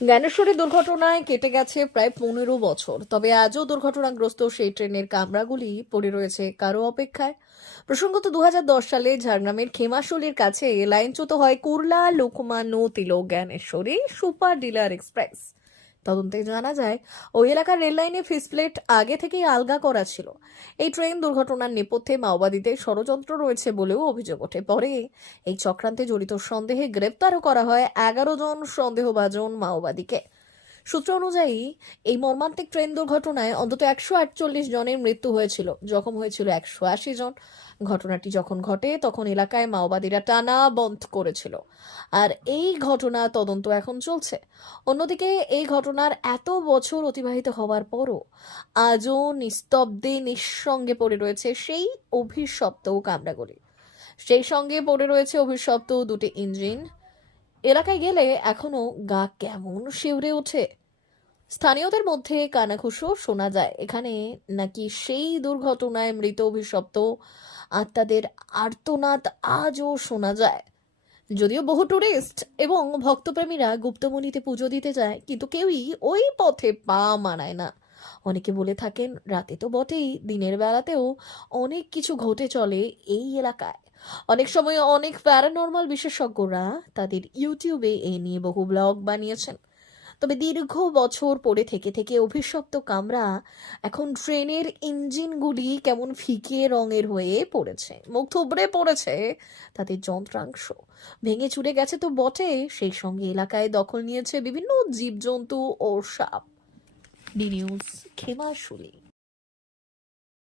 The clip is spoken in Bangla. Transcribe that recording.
জ্ঞানেশ্বরী দুর্ঘটনায় কেটে গেছে প্রায় পনেরো বছর। তবে আজও দুর্ঘটনাগ্রস্ত সেই ট্রেনের কামরাগুলি পড়ে রয়েছে কারও অপেক্ষায়। প্রসঙ্গত দু হাজার দশ সালে ঝাড়গ্রামের খেমাশলির কাছে লাইনচ্যুত হয় Kurla, Lokmanya Tilak, Jnaneshwari, super deluxe express. তদন্তে জানা যায়, ওই এলাকার রেললাইনে ফিসপ্লেট আগে থেকেই আলগা করা ছিল। এই ট্রেন দুর্ঘটনার নেপথ্যে মাওবাদীদের ষড়যন্ত্র রয়েছে বলেও অভিযোগ ওঠে। পরে এই চক্রান্তে জড়িত সন্দেহে গ্রেপ্তারও করা হয় এগারো জন সন্দেহভাজন মাওবাদীকে। সূত্র অনুযায়ী, এই মর্মান্তিক ট্রেন দুর্ঘটনায় অন্তত একশো আটচল্লিশ জনের মৃত্যু হয়েছিল, জখম হয়েছিল একশো আশি জন। ঘটনাটি যখন ঘটে, তখন এলাকায় মাওবাদীরা টানা বন্ধ করেছিল। আর এই ঘটনা তদন্ত এখন চলছে। অন্যদিকে, এই ঘটনার এত বছর অতিবাহিত হওয়ার পরও আজও নিস্তব্ধে, নিঃসঙ্গে পড়ে রয়েছে সেই অভিশপ্ত কামরাগুলি। সেই সঙ্গে পড়ে রয়েছে অভিশপ্ত দুটি ইঞ্জিন এলাকায় গেলে এখনও গা কেমন শিউরে ওঠে। স্থানীয়দের মধ্যে কানাঘুষো শোনা যায়। এখানে নাকি সেই দুর্ঘটনায় মৃত অভিশপ্ত আত্মাদের আর্তনাদ আজও শোনা যায়। যদিও বহু টুরিস্ট এবং ভক্তপ্রেমীরা গুপ্তমণিতে পুজো দিতে যায়, কিন্তু কেউই ওই পথে পা মানায় না। অনেকে বলে থাকেন, রাতে তো বটেই, দিনের বেলাতেও অনেক কিছু ঘটে চলে এই এলাকায়। অনেক সময় অনেক প্যারানর্মাল বিশেষজ্ঞরা তাদের ইউটিউবে এ নিয়ে বহু ব্লগ বানিয়েছেন। তবে দীর্ঘ বছর পড়ে থেকে থেকে অভিশপ্ত কামরা এখন ট্রেনের ইঞ্জিনগুলি কেমন ফিকে রঙের হয়ে পড়েছে, মুখ থুবড়ে পড়েছে তাদের যন্ত্রাংশ। ভেঙে চুরে গেছে তো বটে, সেই সঙ্গে এলাকায় দখল নিয়েছে বিভিন্ন জীবজন্তু ও সাপ। D news, Khemashuli.